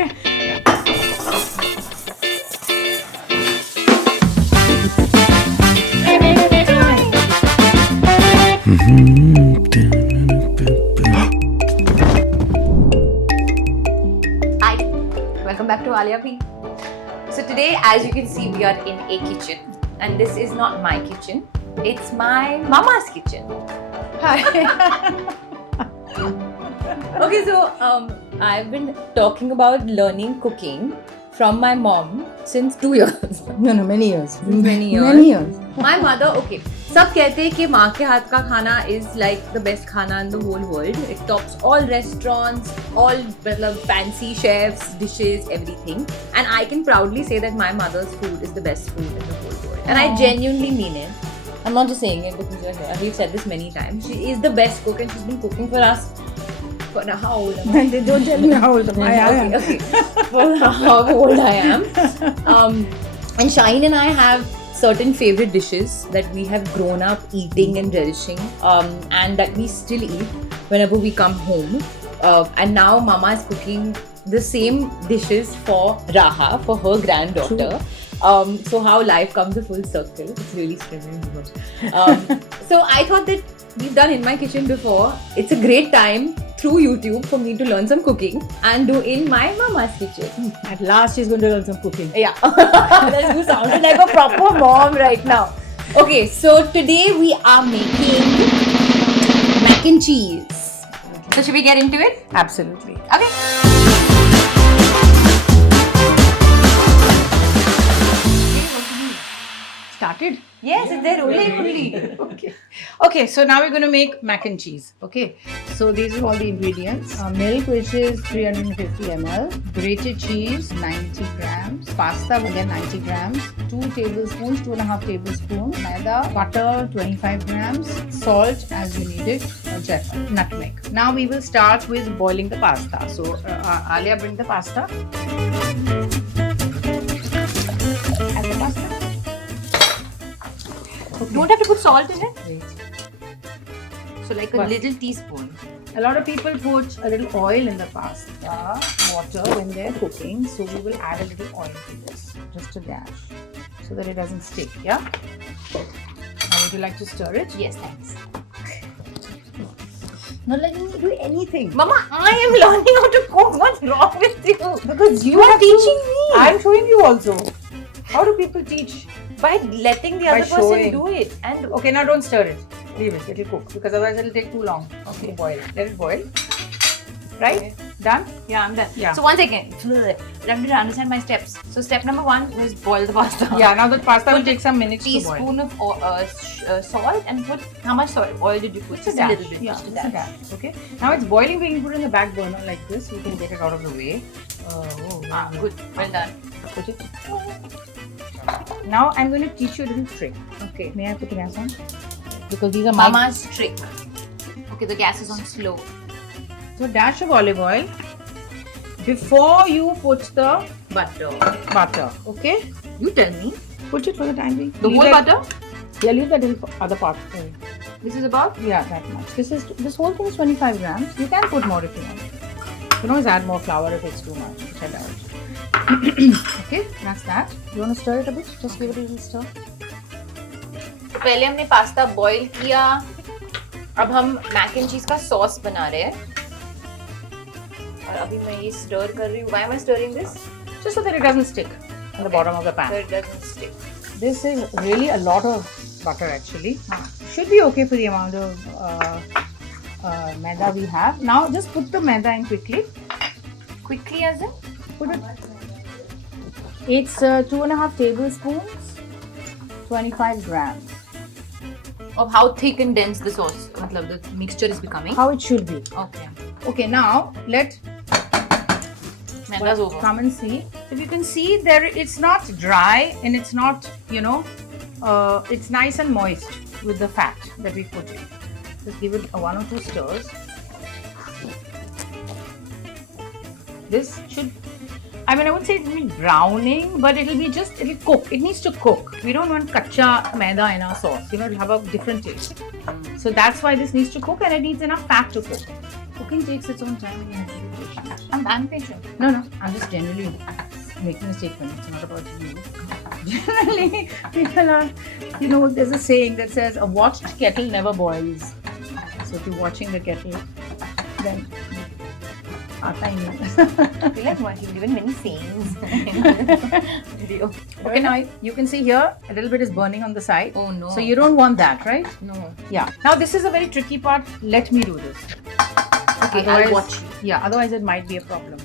Okay. Hi, welcome back to Alia P. So today, as you can see, we are in a kitchen, and this is not my kitchen. It's my mama's kitchen. Hi. Okay, so I've been talking about learning cooking from my mom since 2 years. No, many years. Many years. Many years. My mother, okay. सब कहते हैं कि माँ के हाथ का खाना is like the best खाना in the whole world. It tops all restaurants, all मतलब fancy chefs, dishes, everything. And I can proudly say that my mother's food is the best food in the whole world. And I genuinely mean it. I'm not just saying it because we've said this many times. She is the best cook and she's been cooking for us for how old am I? They don't tell me how old I am. Okay. For how old I am. And Shaheen and I have certain favorite dishes that we have grown up eating and relishing, and that we still eat whenever we come home. And now Mama is cooking the same dishes for Raha, for her granddaughter. So how life comes a full circle. It's really strange. So I thought that we've done In My Kitchen before. It's a great time through YouTube for me to learn some cooking and do In My Mama's Kitchen. At last, she's going to learn some cooking. Yeah, you sounded like a proper mom right now. Okay, so today we are making mac and cheese. So should we get into it? Absolutely. Okay. Started? Yes, it's there only. Okay, so now we're going to make mac and cheese. Okay, so these are all the ingredients. Milk, which is 350 ml. Grated cheese, 90 grams. Pasta, again 90 grams. 2 tablespoons, 2.5 tablespoons. Maida, butter, 25 grams. Salt, as you need it. Nutmeg. Now we will start with boiling the pasta. So, Alia, bring the pasta. Add the pasta. You don't have to put salt in it? Wait. So like a little teaspoon. A lot of people put a little oil in the pasta water when they're cooking, so we will add a little oil to this, just a dash, so that it doesn't stick. Yeah. Now, would you like to stir it? Yes, thanks. Not letting me do anything. Mama, I am learning how to cook. What's wrong with you? Because You are teaching me. I'm showing you also. How do people teach? By letting the other person showing. do it. And Okay, now don't stir it. Leave it. It'll cook because otherwise it'll take too long to boil. Let it boil. Right? Okay. Done? yeah, I'm done. Yeah. So one second. Let me understand my steps. So step number 1 was boil the pasta. Yeah. Now the pasta will Put take some minutes to boil. Teaspoon of salt and put how much oil did you put? Just a little dash. bit. Yeah, just a just a dash. dash. Okay. Now it's boiling. We can put it in the back burner like this. We can get it out of the way. Good. Well done. Put it. Now I'm going to teach you a little trick. Okay. May I put the gas on? Because these are my. Mama's trick. Okay, the gas is on slow. So dash of olive oil before you put the butter. Okay. You tell me. Put it for the time being. The Leave whole that- butter? Yeah, leave that little other part. This is about? Yeah, that much. This whole thing is 25 grams. You can put more if you want. You can always add more flour if it's too much, which I doubt. Okay, that's that. You want to stir it a bit? Just give it a little stir. पहले हमने pasta boil किया. अब हम Mac and चीज का sauce बना रहे हैं. और अभी मैं ये स्टर कर रही हूँ. Why am I stirring this? Just so that it doesn't stick in the bottom of the So pan. it doesn't stick. This is really a lot of butter actually. Should be okay for the amount of maida we have. Now just put the maida in quickly. Quickly as in? Put it. It's 2.5 tablespoons, 25 grams. Of how thick and dense the sauce, मतलब the mixture is becoming. How it should be. Okay. Okay, now let Maida's over. come and see. If you can see there, it's not dry and it's not, it's nice and moist with the fat that we put in. Just give it 1 or 2 stirs. This should, I wouldn't say it'll be browning, but it'll cook. It needs to cook. We don't want kacha maida in our sauce. It'll have a different taste. So that's why this needs to cook and it needs enough fat to cook. Cooking takes its own time and you have to be patient. I'm patient. No, I'm just generally making a statement. It's not about you. Generally, people are, there's a saying that says, a watched kettle never boils. So if you're watching the kettle, then aata hi nahi. I feel like you've given many sayings in the video. Okay, now you can see here, a little bit is burning on the side. Oh no. So you don't want that, right? No. Yeah. Now this is a very tricky part. Let me do this. Okay, I'll watch you. Yeah, otherwise it might be a problem.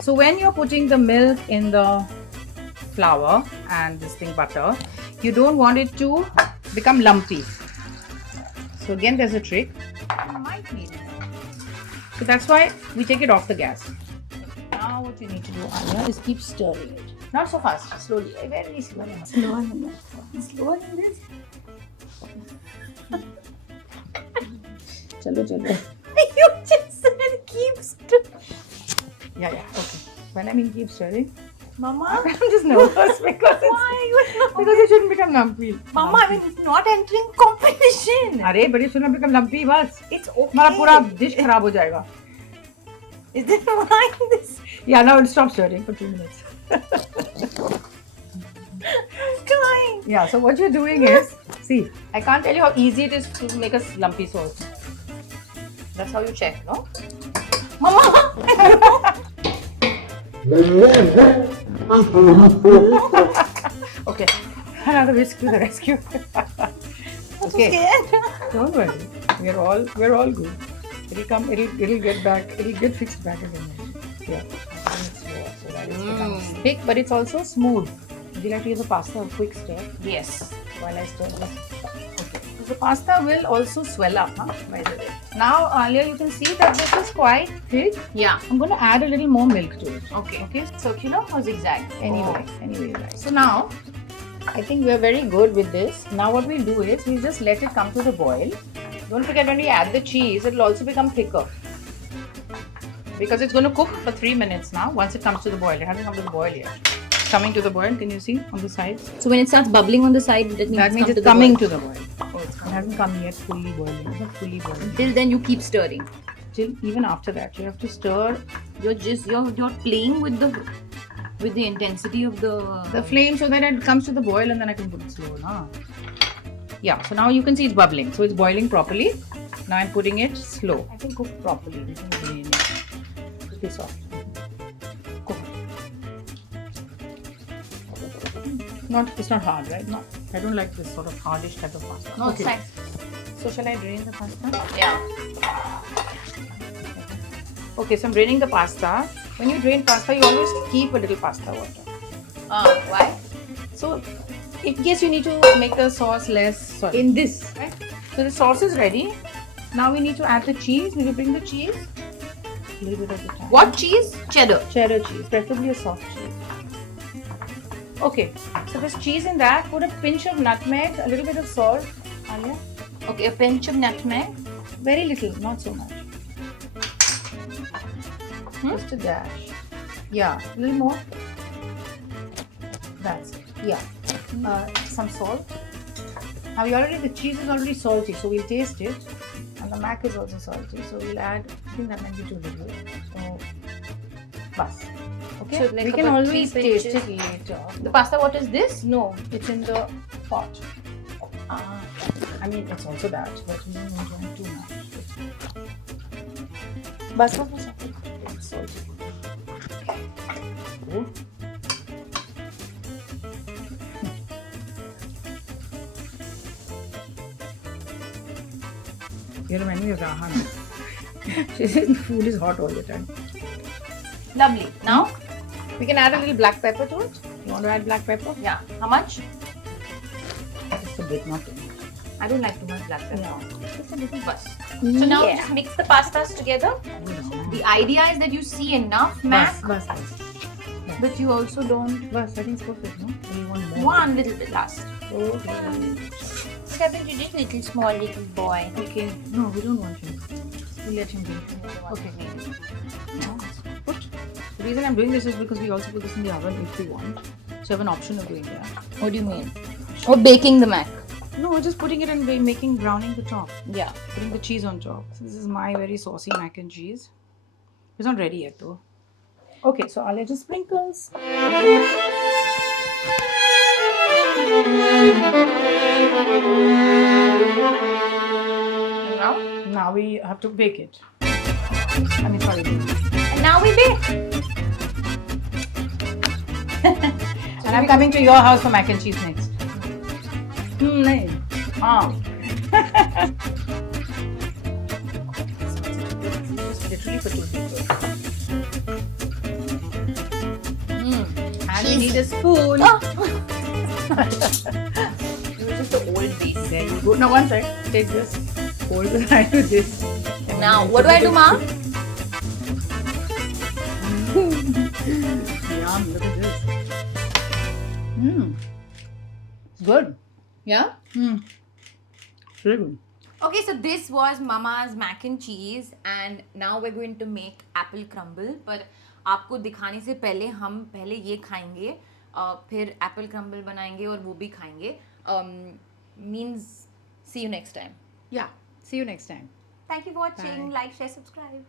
So when you're putting the milk in the flour and this thing butter, you don't want it to become lumpy. So again, there's a trick. I might need it. So that's why we take it off the gas. Now what you need to do, Anya, is keep stirring it. Not so fast, slowly. Very slowly. Slower than that. Slower than this. Chalo. You just said keep stirring. Yeah, okay. When I mean keep stirring, Mama? I'm just nervous because because it shouldn't become lumpy. Mama, I mean, it's not entering competition. अरे but it shouldn't become lumpy बस. It's okay. हमारा पूरा dish खराब हो जाएगा. Is this why this? Yeah, now it stop stirring for 2 minutes. I'm trying. Yeah, so what you're doing is, see, I can't tell you how easy it is to make a lumpy sauce. That's how you check, no? Mama! Okay, another whisk to the rescue. I'm so Okay, scared. don't worry. We're all good. It'll come. It'll get back. It'll get fixed back again. Yeah. So that it's becoming thick, but it's also smooth. Would you like to use the pasta a quick stir Yes. while I stir this? Okay. So the pasta will also swell up, by the way. Now, earlier you can see that this is quite thick. Yeah. I'm going to add a little more milk to it. Okay. Okay. Circular or zigzag? Anyway, you like. So now, I think we are very good with this. Now what we'll do is, we'll just let it come to the boil. Don't forget, when we add the cheese, it will also become thicker. Because it's going to cook for 3 minutes now, once it comes to the boil. It hasn't come to the boil yet. It's coming to the boil, can you see on the sides? So when it starts bubbling on the side, that means it's coming to the boil. Oh, it hasn't come yet fully boiling. It's not fully boiling. Until then, you keep stirring. Till even after that, you have to stir You're playing with the intensity of the flame so that it comes to the boil, and then I can put it slow. Nah. Yeah, so now you can see it's bubbling. So it's boiling properly. Now I'm putting it slow. I can cook properly. This is really pretty soft. Cook. It's not hard, right? No, I don't like this sort of hardish type of pasta. No, it's fine. So shall I drain the pasta? Yeah. Okay, so I'm draining the pasta. When you drain pasta, you always keep a little pasta water. Why? So, in case you need to make the sauce less solid. In this. Right? So the sauce is ready. Now we need to add the cheese. Will you bring the cheese? A little bit of the time. What cheese? Cheddar. Cheddar cheese, preferably a soft cheese. Okay, so there's cheese in that. Put a pinch of nutmeg, a little bit of salt. Alia? Okay, a pinch of nutmeg. Very little, not so much. Just a dash. Yeah, a little more. That's it. Yeah. Some salt. Now the cheese is already salty, so we'll taste it. And the mac is also salty, so we'll add, I think that might be too little. So, bus. Okay, So like we can about always 3 taste pinches. it later. The pasta, what is this? No, it's in the pot. I mean, it's also that, but we don't enjoy too much. Bus. It's salty. Oh. You remind me of Rahan. She says food is hot all the time. Lovely. Now? We can add a little black pepper to it. You want to add black pepper? Yeah. How much? Just a bit, not too much. I don't like too much black pepper. No. Just a little bus. So now Yeah. just mix the pastas together. The idea is that you see enough mac, Bus. but you also don't Bus, I think it's perfect, no? Or you want more? one little bit last. Okay. What happened to this little small little boy? Okay. No, we don't want him. We let him be. Okay. No, put. The reason I'm doing this is because we also put this in the oven if we want. So you have an option of doing that. What do you mean? Or baking the mac? No, we're just putting it in, making browning the top. Yeah. Putting the cheese on top. So this is my very saucy mac and cheese. It's not ready yet though. Okay, so I'll add the sprinkles. And now we have to bake it. I mean, sorry, bake. And now we bake. And I'm coming to your house for mac and cheese next. Nahi. Ah. Literally for 2 people. And we need a spoon. Oh. This is the old base. There you go. Now one sec. Take this. Hold the knife with this. And Now, then what do I do, Ma? Yum, look at this. It's good. Yeah? It's really good. Okay, so this was Mama's mac and cheese and now we're going to make apple crumble. पर आपको दिखाने से पहले हम पहले ये खाएंगे फिर apple crumble बनाएंगे और वो भी खाएंगे. Means see you next time. Yeah. See you next time. Thank you for watching. Bye. Like, share, subscribe.